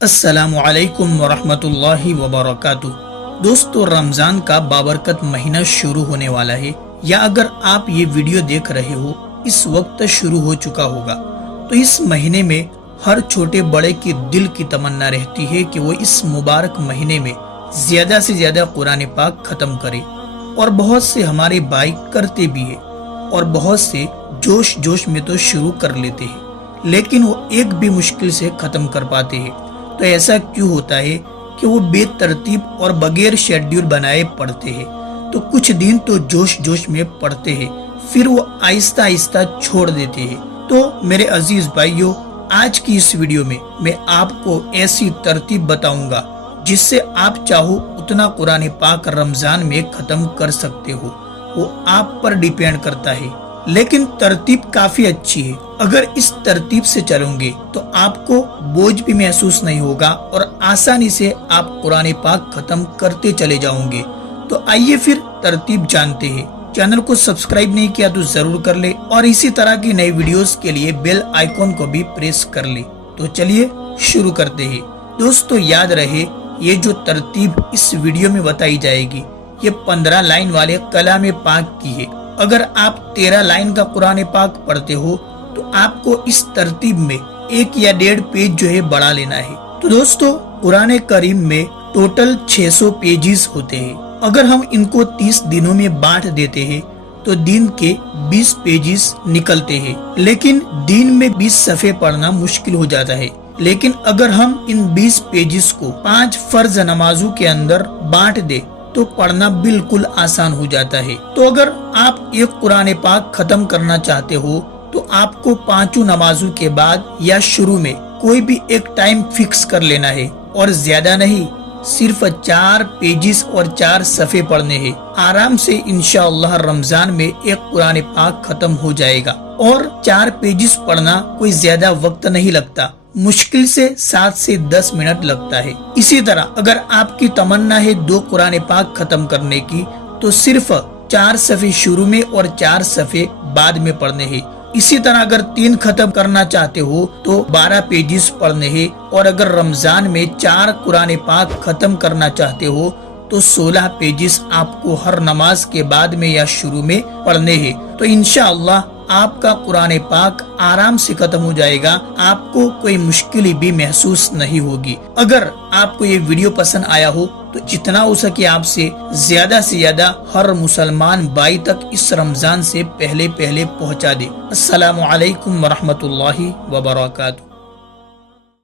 السلام علیکم ورحمۃ اللہ وبرکاتہ۔ دوستو، رمضان کا بابرکت مہینہ شروع ہونے والا ہے، یا اگر آپ یہ ویڈیو دیکھ رہے ہو اس وقت شروع ہو چکا ہوگا۔ تو اس مہینے میں ہر چھوٹے بڑے کی دل کی تمنا رہتی ہے کہ وہ اس مبارک مہینے میں زیادہ سے زیادہ قرآن پاک ختم کرے، اور بہت سے ہمارے بھائی کرتے بھی ہیں، اور بہت سے جوش میں تو شروع کر لیتے ہیں، لیکن وہ ایک بھی مشکل سے ختم کر پاتے ہیں۔ تو ایسا کیوں ہوتا ہے کہ وہ بے ترتیب اور بغیر شیڈیول بنائے پڑھتے ہیں؟ تو کچھ دن تو جوش میں پڑھتے ہیں، پھر وہ آہستہ آہستہ چھوڑ دیتے ہیں۔ تو میرے عزیز بھائیوں، آج کی اس ویڈیو میں آپ کو ایسی ترتیب بتاؤں گا جس سے آپ چاہو اتنا قرآن پاک رمضان میں ختم کر سکتے ہو۔ وہ آپ پر ڈیپینڈ کرتا ہے، لیکن ترتیب کافی اچھی ہے۔ اگر اس ترتیب سے چلو گے تو آپ کو بوجھ بھی محسوس نہیں ہوگا، اور آسانی سے آپ قرآن پاک ختم کرتے چلے جاؤں گے۔ تو آئیے پھر ترتیب جانتے ہیں۔ چینل کو سبسکرائب نہیں کیا تو ضرور کر لے، اور اسی طرح کی نئی ویڈیوز کے لیے بیل آئیکن کو بھی پریس کر لے۔ تو چلیے شروع کرتے ہیں۔ دوستو، یاد رہے، یہ جو ترتیب اس ویڈیو میں بتائی جائے گی یہ 15 لائن والے کلام پاک کی ہے۔ اگر آپ 13 لائن کا قرآن پاک پڑھتے ہو تو آپ کو اس ترتیب میں 1 یا 1.5 پیج جو ہے بڑھا لینا ہے۔ تو دوستو، قرآن کریم میں ٹوٹل 600 پیجز ہوتے ہیں۔ اگر ہم ان کو 30 دنوں میں بانٹ دیتے ہیں تو دن کے 20 پیجز نکلتے ہیں، لیکن دن میں 20 صفحے پڑھنا مشکل ہو جاتا ہے۔ لیکن اگر ہم ان 20 پیجز کو 5 فرض نمازوں کے اندر بانٹ دے تو پڑھنا بالکل آسان ہو جاتا ہے۔ تو اگر آپ ایک قرآن پاک ختم کرنا چاہتے ہو تو آپ کو 5 نمازوں کے بعد یا شروع میں کوئی بھی ایک ٹائم فکس کر لینا ہے، اور زیادہ نہیں، صرف 4 پیجز اور 4 صفحے پڑھنے ہیں۔ آرام سے انشاءاللہ رمضان میں ایک قرآن پاک ختم ہو جائے گا، اور 4 پیجز پڑھنا کوئی زیادہ وقت نہیں لگتا، مشکل سے 7 سے 10 منٹ لگتا ہے۔ اسی طرح اگر آپ کی تمنا ہے 2 قرآن پاک ختم کرنے کی تو صرف 4 صفحے شروع میں اور 4 صفحے بعد میں پڑھنے ہیں۔ اسی طرح اگر 3 ختم کرنا چاہتے ہو تو 12 پیجز پڑھنے ہیں، اور اگر رمضان میں 4 قرآن پاک ختم کرنا چاہتے ہو تو 16 پیجز آپ کو ہر نماز کے بعد میں یا شروع میں پڑھنے ہیں۔ تو انشاءاللہ آپ کا قرآن پاک آرام سے ختم ہو جائے گا، آپ کو کوئی مشکل بھی محسوس نہیں ہوگی۔ اگر آپ کو یہ ویڈیو پسند آیا ہو تو جتنا ہو سکے آپ سے زیادہ ہر مسلمان بھائی تک اس رمضان سے پہلے پہنچا دے۔ السلام علیکم ورحمۃ اللہ وبرکاتہ۔